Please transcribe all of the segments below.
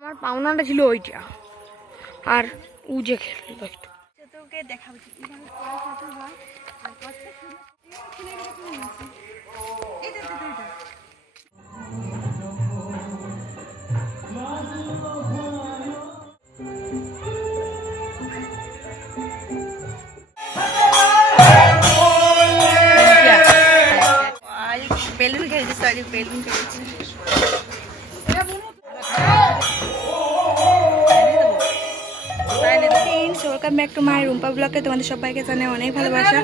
আমার পাওনাটা ছিল ওইটা, আর ও যে খেললো একটু তোকে দেখাবো কিভাবে পড়াশোনা হয়। আর কষ্ট বেলুন খেলছে, সরি বেলুন খেলছে। Welcome back to my Rumpa ব্লগে। তোমাদের সবাইকে জানাই অনেক ভালোবাসা।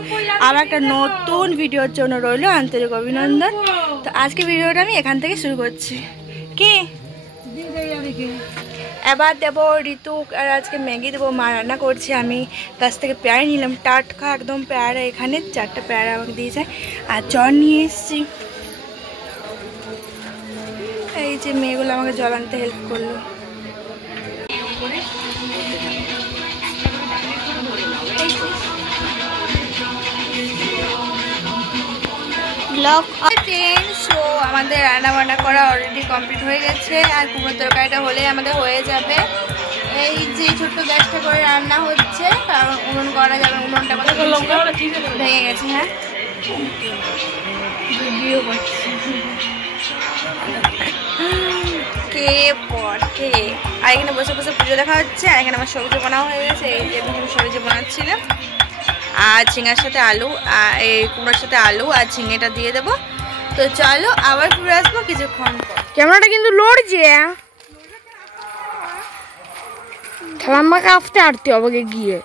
আর একটা নতুন ভিডিওর জন্য রইল আন্তরিক অভিনন্দন। তো আজকে ভিডিওটা আমি এখান থেকে শুরু করছি। কি এবার দেবো ঋতু, আর আজকে ম্যাগি দেবো। মা রান্না করছে, আমি গাছ থেকে পেয়ারা নিলাম, টাটকা একদম পেয়ারা। এখানে 4টা পেয়ারা আমাকে দিয়েছে, আর জল নিয়ে এসেছি। এই যে মেয়েগুলো আমাকে জল আনতে হেল্প করলো। সো আমাদের রান্না বান্না করা অলরেডি কমপ্লিট হয়ে গেছে, আর কুমড়োর তরকারিটা হলে আমাদের হয়ে যাবে। এই যে ছোট্ট গ্যাসটা করে রান্না হচ্ছে, কারণ উনুন করা যাবে, উনুনটা ভেঙে গেছে। হ্যাঁ কে পর কে। আর এখানে বসে বসে পুজো দেখা হচ্ছে, আর এখানে আমার সবজি বানাও হয়ে গেছে। এই যে সবজি বানাচ্ছিলাম, আর ঝিঙার সাথে আলু, এই কুমড়োর সাথে আলু আর ঝিঙেটা দিয়ে দেবো। তো চলো আবার ঘুরে আসবো কিছুক্ষণ পর। ক্যামেরাটা কিন্তু লড়ছে, খেলাম্বাকে আস্তে আটতে হবে গিয়ে।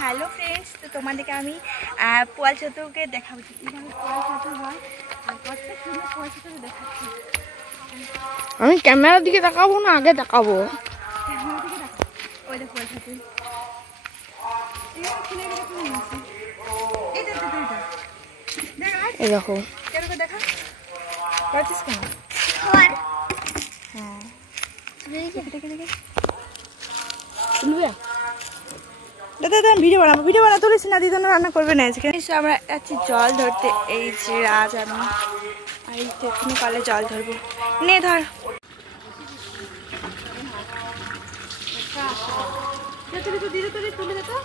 হ্যালো ফ্রেন্ডস, তো তোমাদেরকে আমি পোয়াল ছাতুকে দেখাবো কীভাবে পোয়াল ছাতু হয়। আর কতটা সুন্দর পোয়াল ছাতু দেখাচ্ছি। আমি ক্যামেরার দিকে দেখাবো না, আগে দেখাবো। ওই দেখো পোয়াল ছাতু, এই দেখো দেখা পাচ্ছিস কেন? হ্যাঁ দাদা ভিডিও বানাবো, ভিডিও বানা তুলিস না, দিদি রান্না করবে না আজকে। আমরা যাচ্ছি জল ধরতে। এই যে রাজ আমি, আর এই যে এখানে কলে জল ধরবো। নে ধর, তুলে দে তো।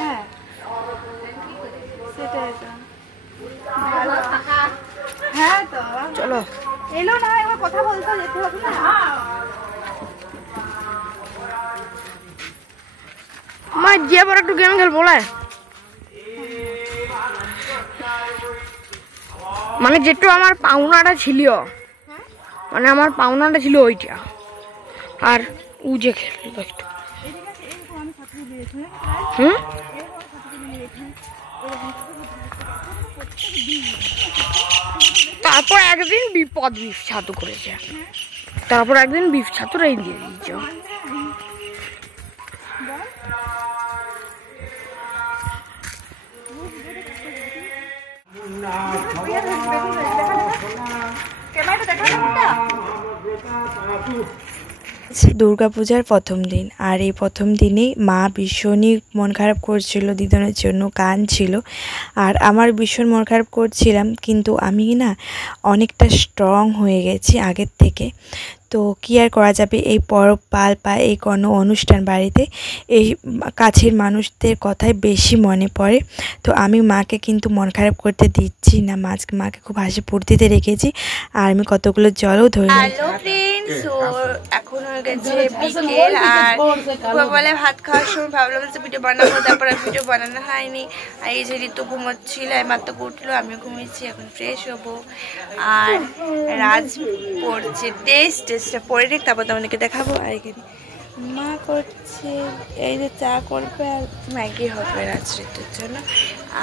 হ্যাঁ সেটাই তো। হ্যাঁ তো চলো, এলো না, এবার কথা বলতে যেতে হবে না। আমার যে আবার একটু গেম খেলবো, মানে যেটু আমার পাওনাটা ছিল, মানে আমার পাওনাটা ছিল ওইটা, আর ও যে খেললো একটু। তারপর একদিন বিপদ বিফ ছাতু করেছে, তারপর একদিন বিফ ছাতুরাই দিয়ে দিয়েছ। দুর্গাপূজার প্রথম দিন, আর এই প্রথম দিনেই মা ভীষণই মন খারাপ করছিল দিদনের জন্য, কাঁদছিল। আর আমার ভীষণ মন খারাপ করছিলাম, কিন্তু আমি না অনেকটা স্ট্রং হয়ে গেছি আগের থেকে। তো কী আর করা যাবে, এই পরব পাল বা এই কোনো অনুষ্ঠান বাড়িতে এই কাছের মানুষদের কথাই বেশি মনে পড়ে। তো আমি মাকে কিন্তু মন খারাপ করতে দিচ্ছি না, মাকে খুব হাসি ফুর্তিতে রেখেছি, আর আমি কতগুলো জলও ধরলাম। হ্যালো ফ্রেন্ডস, এখন হয়ে গেছে বিকেল, আর বলে ভাত খাওয়ার সময় ভাবলাম যে ভিডিও বানাবো, তারপর আর ভিডিও বানানো হয়নি। আর এই যে ঋতু ঘুমোচ্ছিল, মাত্র উঠলো, আমিও ঘুমিয়েছি, এখন ফ্রেশ হবো। আর রাজ পড়ছে টেস্টটা পড়ে রেখ, তারপর তোমাদেরকে দেখাবো। আর এখানে মা করছে, এই যে চা করবে আর ম্যাগি হবে রাজ ঋতুর জন্য।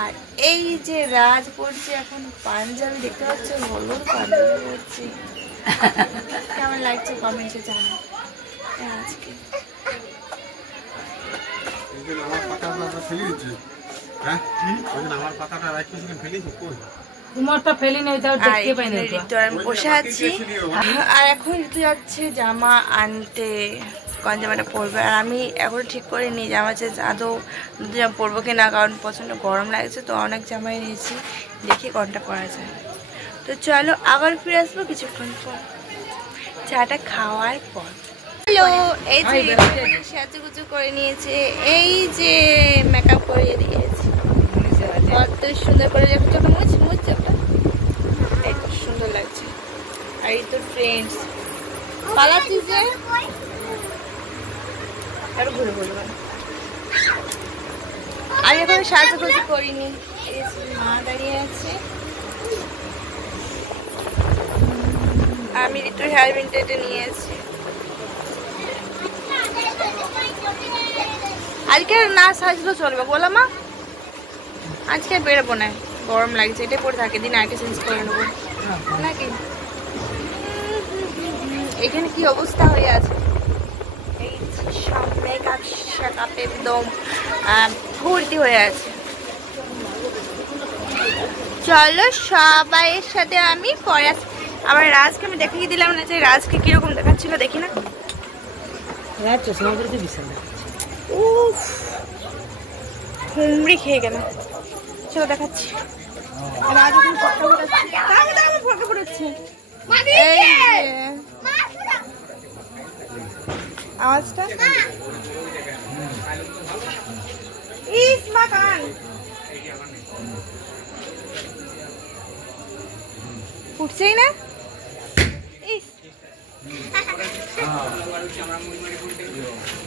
আর এই যে রাজ পড়ছে এখন পাঞ্জাবি, দেখতে পাচ্ছ হলুদ পাঞ্জাবি পড়ছে। কেমন লাগছে কমেন্টে জানো আজকে। বসে আছি আর এখন ঋতু যাচ্ছে জামা আনতে, কোন জামাটা পরবে। আর আমি এখন ঠিক করে নিই জামা আদৌ জামা পরবো কিনা, কারণ প্রচণ্ড গরম লাগছে তো অনেক জামাই নিয়েছি, দেখি কোনটা পরা যায়। তো চলো আবার ফিরে আসবো কিছুক্ষণ পর চাটা খাওয়ার পর। হ্যালো, এই যে সাজুগুজু করে নিয়েছে, এই যে মেকআপ করিয়ে দিয়েছে, কত সুন্দর করে চোখটা মুছ চোখটা, এত সুন্দর লাগছে। আর এই তো ফ্রেন্ডস পালাচ্ছি যে আরো ঘুরে বলবো, আমি এখন সাজুগুজু করিনি। এই মা দাঁড়িয়ে আছে, আমি ঋতুর হেয়ার ব্যান্ড এটা নিয়েছি। আজকে না সাজলেও চলবে বলো মা, আজকে বেরোবো না, গরম লাগছে, এটা পরে থাকে দিন আগে চেঞ্জ করে নেবো নাকি। এখানে কি অবস্থা হয়ে আছে, এই সামনে কাপে একদম ভর্তি হয়ে আছে। চলো সবাইয়ের সাথে আমি পরে আবার রাজকে আমি দেখিয়ে দিলাম না যে রাজকে কিরকম দেখাচ্ছিল, দেখি না হুমড়ি খেয়ে গেল। চলো দেখাচ্ছি, রাজ এখন ফটো করেছে, আওয়াজটা ইস মা কান উঠছেই না।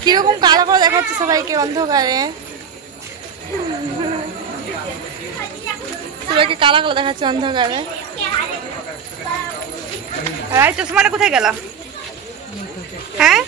কিরকম কালো করে দেখাচ্ছে সবাইকে অন্ধকারে, সবাইকে কালো কালো দেখাচ্ছে অন্ধকারে। রাই চশমাটা কোথায় গেল? হ্যাঁ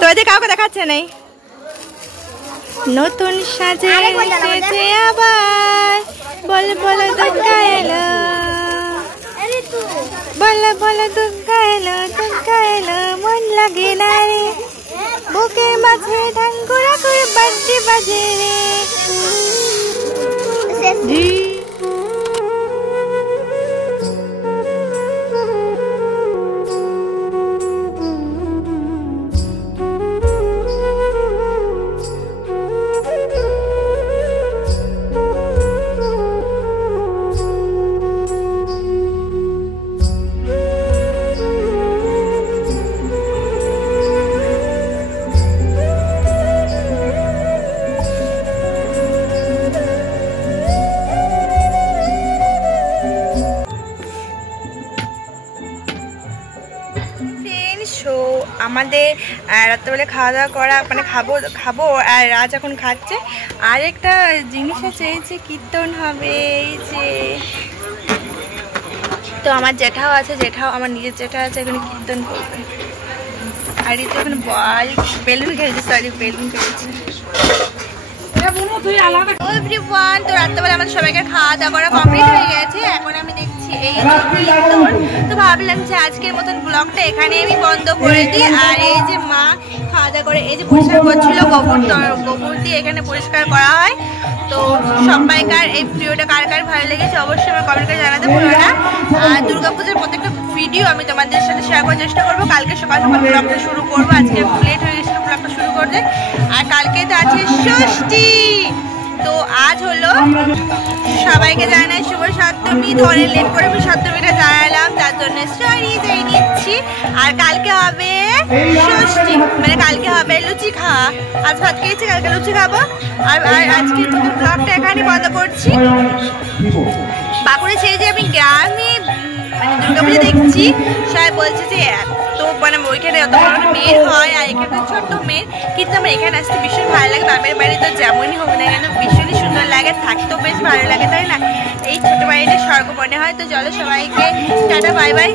তো এদের কাউকে দেখাচ্ছে নাই, নতুন সাজে এসেছে আবার, বল বল দুর্গা এলো, বল বল দুর্গা এলো, মন লাগে না রে, বুকের মাঝে ঢাঙ্গুরা করে বাজে বাজে রে। আমাদের রাত্রেবেলা খাওয়া দাওয়া করা মানে খাবো আর রাজ এখন খাচ্ছে। আর একটা জিনিস আছে, এই যে কীর্তন হবে, এই যে তো আমার জেঠাও আছে, আমার নিজের জেঠা আছে, এখানে কীর্তন করবে। আর এই যে এখানে বেলুন খেয়েছে। তো রাত্রেবেলা আমাদের সবাইকে খাওয়া দাওয়া করা কমপ্লিট হয়ে গেছে, এখন আমি দেখছি এই তো ভাবলাম যে আজকের মতন ব্লগটা এখানে আমি বন্ধ করে দিই। আর এই যে মা খাওয়া দাওয়া করে এই যে পরিষ্কার করছিল, গোবর দিয়ে এখানে পরিষ্কার করা হয়। তো সবাইকার এই ভিডিওটা কার কার ভালো লেগেছে অবশ্যই আমার কমেন্ট করে জানাতে ভুলো না। আর দুর্গাপূজার প্রত্যেকটা ভিডিও আমি তোমাদের সাথে শেয়ার করার চেষ্টা করবো। কালকে সকাল সকাল ব্লগটা শুরু করবো, আজকে লেট হয়ে গেছিলো ব্লগটা শুরু করতে। আর কালকে তো আছে ষষ্ঠী, তো আজ হলো সবাইকে জানাই শুভ সপ্তমী। তো অনেক লেট করে আমি সপ্তমীটা জানালাম, তার জন্য সরি যাই নিচ্ছি। আর কালকে হবে ষষ্ঠী, মানে কালকে হবে লুচি খাওয়া। আজ ভাত খেয়েছি, কালকে লুচি খাবো। আর আজকে নতুন ব্লগটা এখানে বন্ধ করছি। বাঁকুড়া ছেড়ে যে আমি গ্রামে মানে দুর্গাপুজো দেখছি, সবাই বলছে যে এত মানে ওইখানে এত বড় মেয়ের হয় আর এখানে ছোট্ট মেয়ের, কিন্তু আমার এখানে আসতে ভীষণ ভালো লাগে। বাপের বাড়ি তো যেমনই হোক না কেন ভীষণই সুন্দর লাগে, থাকতেও বেশ ভালো লাগে, তাই না? এই ছোট বাড়িটা স্বর্গ মনে হয়। তো চলো সবাইকে টাটা বাই বাই।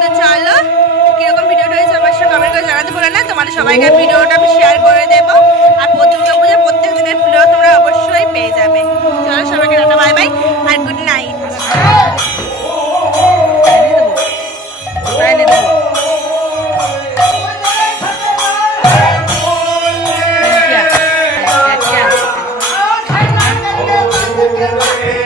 তো চলো কিরকম ভিডিওটা হয়েছে আমার সাথে কমেন্ট করে জানাতে ভুলো না। তোমাদের সবাইকে ভিডিওটা আমি শেয়ার করে দেবো, আর দুর্গাপূজার প্রত্যেক দিনের ভিডিও তোমরা অবশ্যই পেয়ে যাবে। চলো সবাইকে টাটা বাই বাই আর গুড নাইট। Yeah.